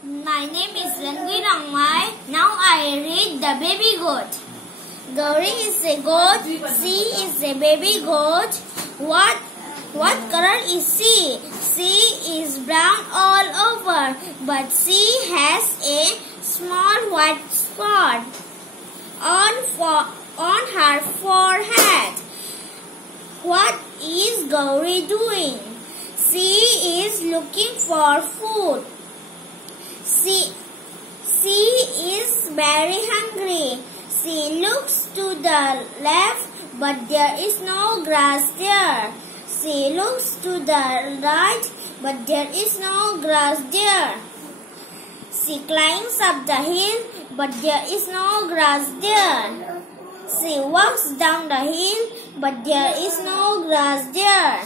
My name is Ranveer Angmai. Now I read The Baby Goat. Gauri is a goat. She is a baby goat. What color is she? She is brown all over, but she has a small white spot on her forehead. What is Gauri doing? She is looking for food. She is very hungry. She looks to the left, but there is no grass there. She looks to the right, but there is no grass there. She climbs up the hill, but there is no grass there. She walks down the hill, but there is no grass there.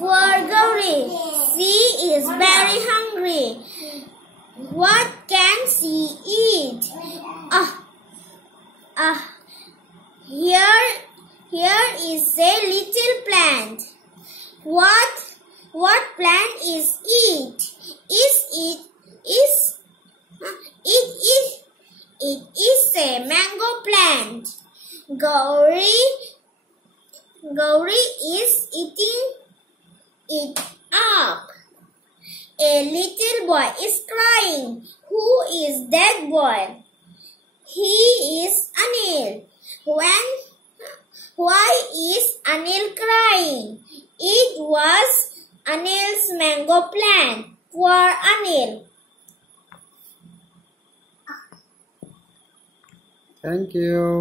Poor Gauri, she is very hungry. What can she eat? Here is a little plant. What plant is it? It is a mango plant. Gauri is eating it up. A little boy is crying. Who is that boy? He is Anil. Why is Anil crying? It was Anil's mango plant. Poor Anil. Thank you.